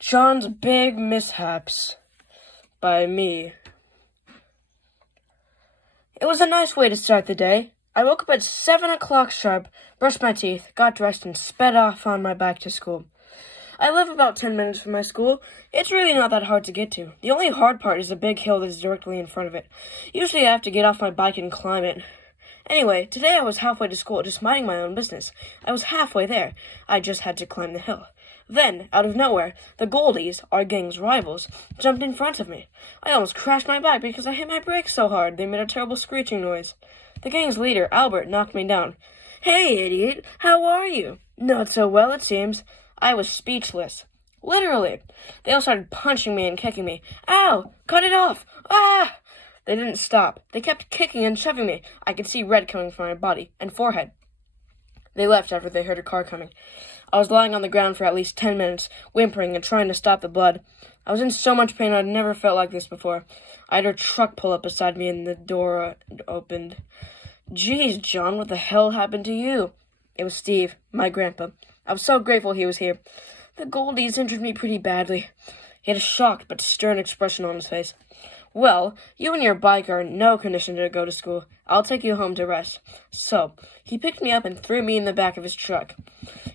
John's Big Mishaps by me. It was a nice way to start the day. I woke up at 7 o'clock sharp, brushed my teeth, got dressed, and sped off on my bike to school. I live about 10 minutes from my school. It's really not that hard to get to. The only hard part is a big hill that's directly in front of it. Usually I have to get off my bike and climb it. Anyway, today I was halfway to school, just minding my own business. I was halfway there. I just had to climb the hill. Then, out of nowhere, the Goldies, our gang's rivals, jumped in front of me. I almost crashed my bike because I hit my brakes so hard they made a terrible screeching noise. The gang's leader, Albert, knocked me down. "Hey, idiot, how are you?" "Not so well, it seems." I was speechless. Literally. They all started punching me and kicking me. "Ow! Cut it off! Ah!" They didn't stop. They kept kicking and shoving me. I could see red coming from my body and forehead. They left after they heard a car coming. I was lying on the ground for at least 10 minutes, whimpering and trying to stop the blood. I was in so much pain I'd never felt like this before. I had a truck pull up beside me and the door opened. "Geez, John, what the hell happened to you?" It was Steve, my grandpa. I was so grateful he was here. "The Goldies injured me pretty badly." He had a shocked but stern expression on his face. "Well, you and your bike are in no condition to go to school. I'll take you home to rest." So, he picked me up and threw me in the back of his truck.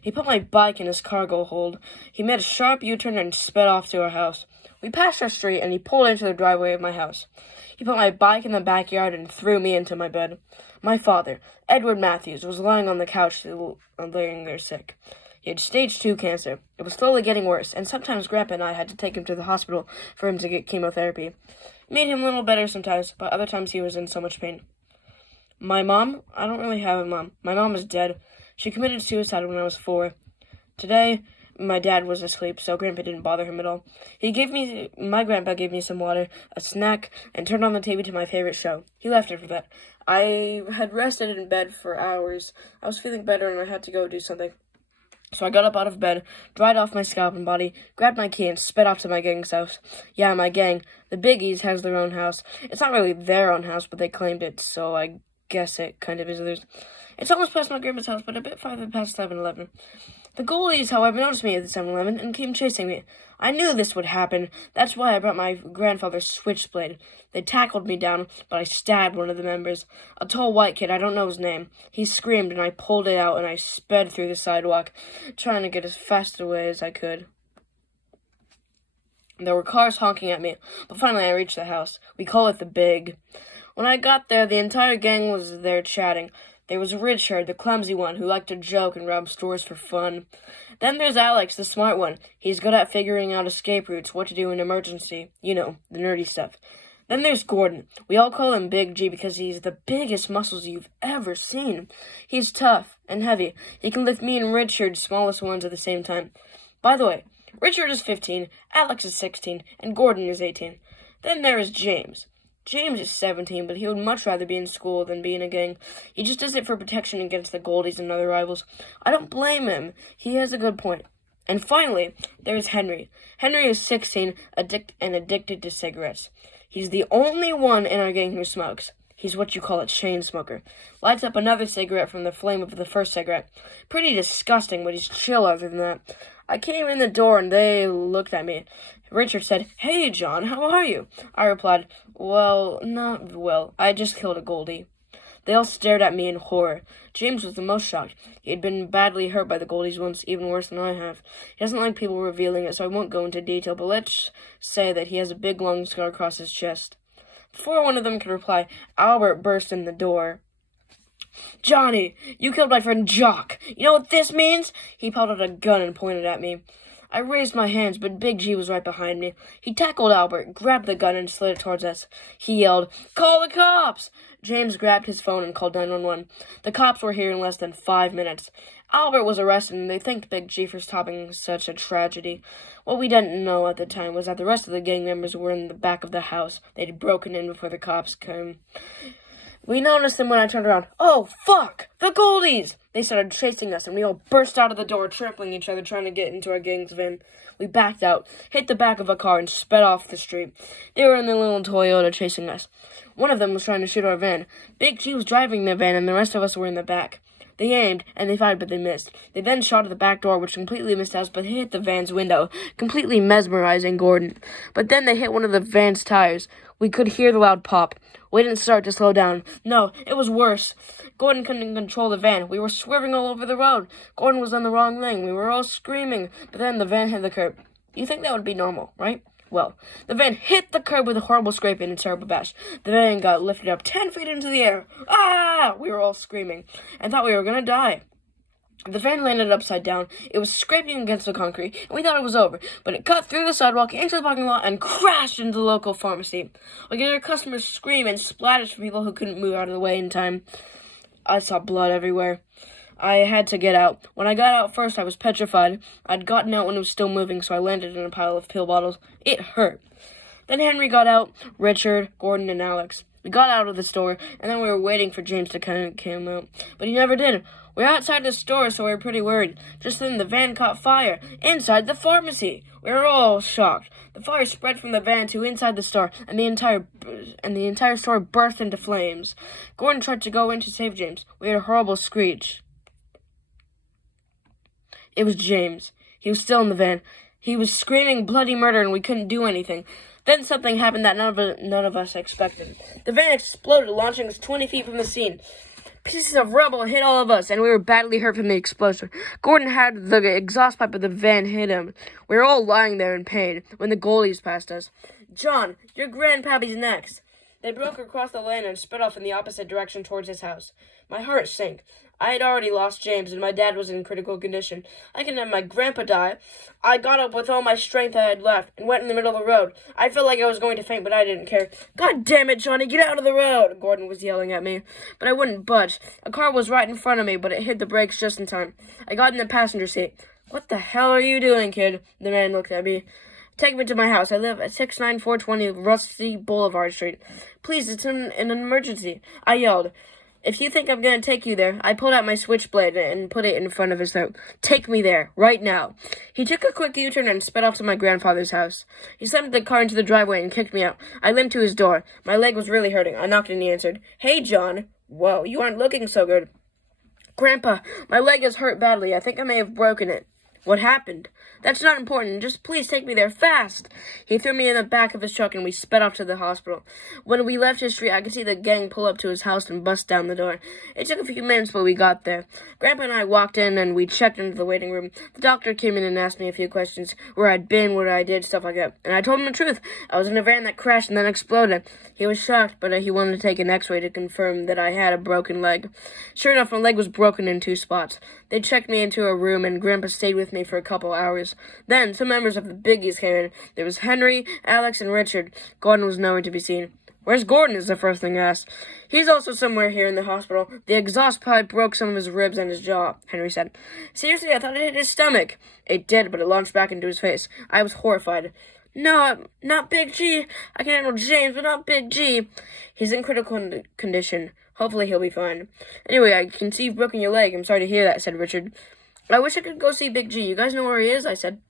He put my bike in his cargo hold. He made a sharp U-turn and sped off to our house. We passed our street and he pulled into the driveway of my house. He put my bike in the backyard and threw me into my bed. My father, Edward Matthews, was lying on the couch laying there sick. He had stage 2 cancer. It was slowly getting worse, and sometimes Grandpa and I had to take him to the hospital for him to get chemotherapy. It made him a little better sometimes, but other times he was in so much pain. My mom? I don't really have a mom. My mom is dead. She committed suicide when I was 4. Today, my dad was asleep, so Grandpa didn't bother him at all. My grandpa gave me some water, a snack, and turned on the TV to my favorite show. He left after that. I had rested in bed for hours. I was feeling better and I had to go do something. So I got up out of bed, dried off my scalp and body, grabbed my key, and sped off to my gang's house. Yeah, my gang. The Biggies has their own house. It's not really their own house, but they claimed it, so I guess it kind of is theirs. It's almost past my grandma's house, but a bit farther past 7-Eleven. The Goldies, however, noticed me at the 7-Eleven and came chasing me. I knew this would happen. That's why I brought my grandfather's switchblade. They tackled me down, but I stabbed one of the members. A tall white kid, I don't know his name. He screamed, and I pulled it out, and I sped through the sidewalk, trying to get as fast away as I could. There were cars honking at me, but finally I reached the house. We call it the Bigg. When I got there, the entire gang was there chatting. There was Richard, the clumsy one, who liked to joke and rob stores for fun. Then there's Alex, the smart one. He's good at figuring out escape routes, what to do in emergency. You know, the nerdy stuff. Then there's Gordon. We all call him Big G because he's the biggest muscles you've ever seen. He's tough and heavy. He can lift me and Richard's smallest ones at the same time. By the way, Richard is 15, Alex is 16, and Gordon is 18. Then there is James. James is 17, but he would much rather be in school than be in a gang. He just does it for protection against the Goldies and other rivals. I don't blame him. He has a good point. And finally, there's Henry. Henry is 16 and addicted to cigarettes. He's the only one in our gang who smokes. He's what you call a chain smoker. Lights up another cigarette from the flame of the first cigarette. Pretty disgusting, but he's chill other than that. I came in the door and they looked at me. Richard said, "Hey, John, how are you?" I replied, "Well, not well. I just killed a Goldie." They all stared at me in horror. James was the most shocked. He had been badly hurt by the Goldies once, even worse than I have. He doesn't like people revealing it, so I won't go into detail, but let's say that he has a big long scar across his chest. Before one of them could reply, Albert burst in the door. "Johnny, you killed my friend Jock. You know what this means?" He pulled out a gun and pointed at me. I raised my hands, but Big G was right behind me. He tackled Albert, grabbed the gun, and slid it towards us. He yelled, "Call the cops!" James grabbed his phone and called 911. The cops were here in less than 5 minutes. Albert was arrested, and they thanked Big G for stopping such a tragedy. What we didn't know at the time was that the rest of the gang members were in the back of the house. They'd broken in before the cops came. We noticed them when I turned around. "Oh, fuck! The Goldies!" They started chasing us, and we all burst out of the door, trampling each other, trying to get into our gang's van. We backed out, hit the back of a car, and sped off the street. They were in their little Toyota chasing us. One of them was trying to shoot our van. Big G was driving the van, and the rest of us were in the back. They aimed, and they fired, but they missed. They then shot at the back door, which completely missed us, but hit the van's window, completely mesmerizing Gordon. But then they hit one of the van's tires. We could hear the loud pop. We didn't start to slow down. No, it was worse. Gordon couldn't control the van. We were swerving all over the road. Gordon was on the wrong lane. We were all screaming, but then the van hit the curb. You think that would be normal, right? Well, the van hit the curb with a horrible scraping and a terrible bash. The van got lifted up 10 feet into the air. Ah! We were all screaming and thought we were going to die. The van landed upside down. It was scraping against the concrete, and we thought it was over. But it cut through the sidewalk into the parking lot and crashed into the local pharmacy. We could hear customers scream and splatters from people who couldn't move out of the way in time. I saw blood everywhere. I had to get out. When I got out first, I was petrified. I'd gotten out when it was still moving, so I landed in a pile of pill bottles. It hurt. Then Henry got out, Richard, Gordon, and Alex. We got out of the store, and then we were waiting for James to come out. But he never did. We were outside the store, so we were pretty worried. Just then, the van caught fire inside the pharmacy. We were all shocked. The fire spread from the van to inside the store, and the entire store burst into flames. Gordon tried to go in to save James. We heard a horrible screech. It was James. He was still in the van. He was screaming bloody murder, and we couldn't do anything. Then something happened that none of us expected. The van exploded, launching us 20 feet from the scene. Pieces of rubble hit all of us, and we were badly hurt from the explosion. Gordon had the exhaust pipe of the van hit him. We were all lying there in pain when the goalies passed us. John, your grandpappy's next. They broke across the lane and sped off in the opposite direction towards his house. My heart sank. I had already lost James, and my dad was in critical condition. I couldn't have my grandpa die. I got up with all my strength I had left and went in the middle of the road. I felt like I was going to faint, but I didn't care. God damn it, Johnny, get out of the road, Gordon was yelling at me. But I wouldn't budge. A car was right in front of me, but it hit the brakes just in time. I got in the passenger seat. What the hell are you doing, kid? The man looked at me. Take me to my house. I live at 69420 Rusty Boulevard Street. Please, it's an emergency, I yelled. If you think I'm going to take you there, I pulled out my switchblade and put it in front of his throat. Take me there, right now. He took a quick U-turn and sped off to my grandfather's house. He slammed the car into the driveway and kicked me out. I limped to his door. My leg was really hurting. I knocked and he answered. Hey, John. Whoa, you aren't looking so good. Grandpa, my leg is hurt badly. I think I may have broken it. What happened? That's not important. Just please take me there fast. He threw me in the back of his truck and we sped off to the hospital. When we left his street, I could see the gang pull up to his house and bust down the door. It took a few minutes, but we got there. Grandpa and I walked in and we checked into the waiting room. The doctor came in and asked me a few questions, where I'd been, what I did, stuff like that. And I told him the truth. I was in a van that crashed and then exploded. He was shocked, but he wanted to take an x-ray to confirm that I had a broken leg. Sure enough, my leg was broken in 2 spots. They checked me into a room and Grandpa stayed with me for a couple hours. Then, some members of the Biggies came in. There was Henry, Alex, and Richard. Gordon was nowhere to be seen. Where's Gordon, is the first thing asked. He's also somewhere here in the hospital. The exhaust pipe broke some of his ribs and his jaw, Henry said. Seriously, I thought it hit his stomach. It did, but it launched back into his face. I was horrified. No, not Big G. I can handle James, but not Big G. He's in critical condition. Hopefully he'll be fine. Anyway, I can see you've broken your leg. I'm sorry to hear that, said Richard. I wish I could go see Big G. You guys know where he is? I said.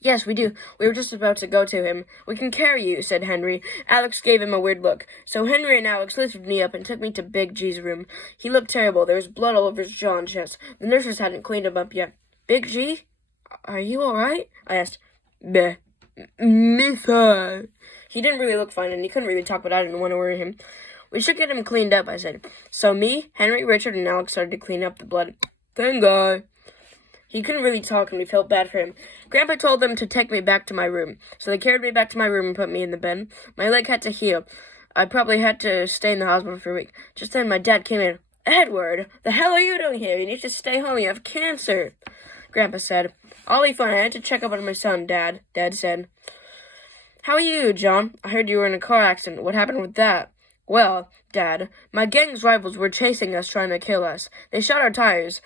Yes, we do. We were just about to go to him. We can carry you, said Henry. Alex gave him a weird look. So Henry and Alex lifted me up and took me to Big G's room. He looked terrible. There was blood all over his jaw and chest. The nurses hadn't cleaned him up yet. Big G? Are you all right? I asked. Meh. Missa. He didn't really look fine, and he couldn't really talk, but I didn't want to worry him. We should get him cleaned up, I said. So me, Henry, Richard, and Alex started to clean up the blood. Thank God. He couldn't really talk, and we felt bad for him. Grandpa told them to take me back to my room. So they carried me back to my room and put me in the bed. My leg had to heal. I probably had to stay in the hospital for a week. Just then, my dad came in. Edward, the hell are you doing here? You need to stay home. You have cancer. Grandpa said. I'll be fine. I had to check up on my son, Dad. Dad said. How are you, John? I heard you were in a car accident. What happened with that? Well, Dad, my gang's rivals were chasing us, trying to kill us. They shot our tires.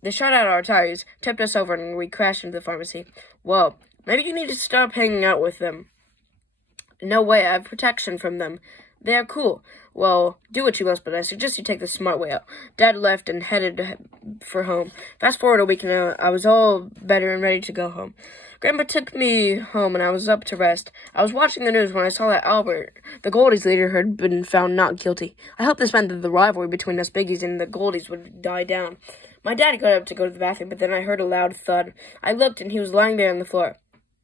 They shot out our tires, tipped us over, and we crashed into the pharmacy. Well, maybe you need to stop hanging out with them. No way, I have protection from them. They are cool. Well, do what you must, but I suggest you take the smart way out. Dad left and headed for home. Fast forward a week and I was all better and ready to go home. Grandpa took me home and I was up to rest. I was watching the news when I saw that Albert, the Goldies leader, had been found not guilty. I hoped this meant that the rivalry between us Biggies and the Goldies would die down. My dad got up to go to the bathroom, but then I heard a loud thud. I looked and he was lying there on the floor.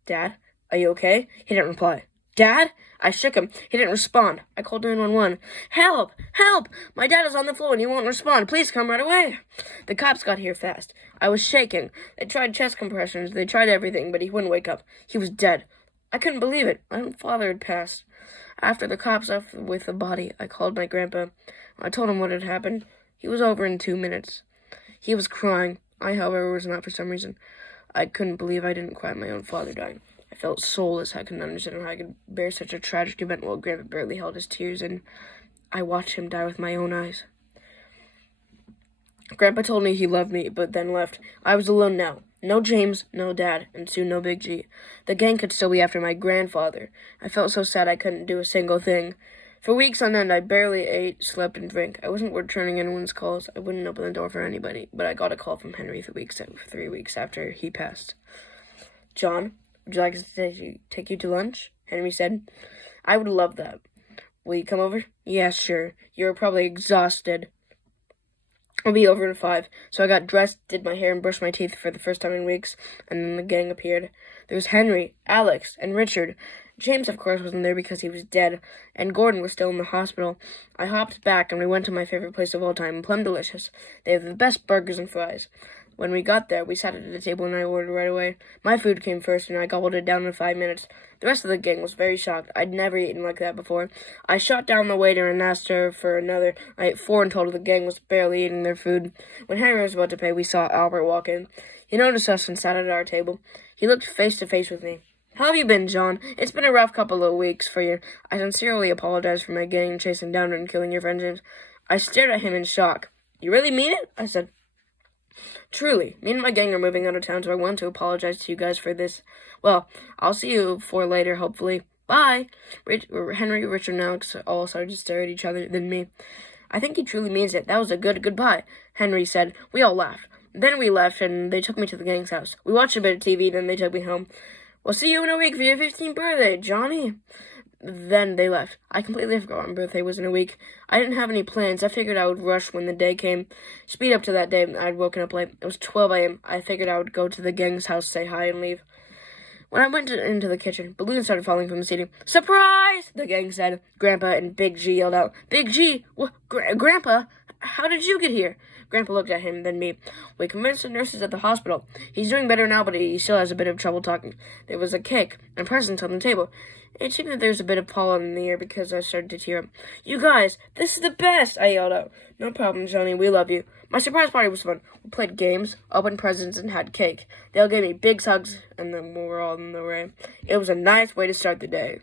Dad, are you okay? He didn't reply. Dad? I shook him. He didn't respond. I called 911. Help! Help! My dad is on the floor and he won't respond. Please come right away. The cops got here fast. I was shaking. They tried chest compressions. They tried everything, but he wouldn't wake up. He was dead. I couldn't believe it. My own father had passed. After the cops left with the body, I called my grandpa. I told him what had happened. He was over in 2 minutes. He was crying. I, however, was not for some reason. I couldn't believe I didn't cry at my own father dying. I felt soulless. I couldn't understand how I could bear such a tragic event while Grandpa barely held his tears, and I watched him die with my own eyes. Grandpa told me he loved me, but then left. I was alone now. No James, no Dad, and soon no Big G. The gang could still be after my grandfather. I felt so sad I couldn't do a single thing. For weeks on end, I barely ate, slept, and drank. I wasn't returning anyone's calls. I wouldn't open the door for anybody, but I got a call from Henry 3 weeks after he passed. John, would you like us to take you to lunch? Henry said. I would love that. Will you come over? Yeah, sure. You're probably exhausted. I'll be over in 5. So I got dressed, did my hair, and brushed my teeth for the first time in weeks, and then the gang appeared. There was Henry, Alex, and Richard. James, of course, wasn't there because he was dead, and Gordon was still in the hospital. I hopped back, and we went to my favorite place of all time, Plum Delicious. They have the best burgers and fries. When we got there, we sat at the table and I ordered right away. My food came first and I gobbled it down in 5 minutes. The rest of the gang was very shocked. I'd never eaten like that before. I shot down the waiter and asked her for another. I ate 4 in total. The gang was barely eating their food. When Henry was about to pay, we saw Albert walk in. He noticed us and sat at our table. He looked face to face with me. How have you been, John? It's been a rough couple of weeks for you. I sincerely apologize for my gang chasing down and killing your friend James. I stared at him in shock. You really mean it? I said. Truly, me and my gang are moving out of town, so I want to apologize to you guys for this. Well, I'll see you 4 later, hopefully. Bye! Henry, Richard, and Alex all started to stare at each other, then me. I think he truly means it. That was a good goodbye, Henry said. We all laughed. Then we left, and they took me to the gang's house. We watched a bit of TV, then they took me home. We'll see you in a week for your 15th birthday, Johnny. Then they left. I completely forgot my birthday was in a week. I didn't have any plans. I figured I would rush when the day came. Speed up to that day, I'd woken up late. It was 12 a.m. I figured I would go to the gang's house, say hi, and leave. When I went into the kitchen, balloons started falling from the ceiling. Surprise! The gang said. Grandpa and Big G yelled out. Big G? Grandpa? How did you get here? Grandpa looked at him, then me. We convinced the nurses at the hospital. He's doing better now, but he still has a bit of trouble talking. There was a cake and presents on the table. It seemed that there's a bit of pollen in the air because I started to tear up. You guys, this is the best, I yelled out. No problem, Johnny, we love you. My surprise party was fun. We played games, opened presents, and had cake. They all gave me big hugs, and then we were all in the rain. It was a nice way to start the day.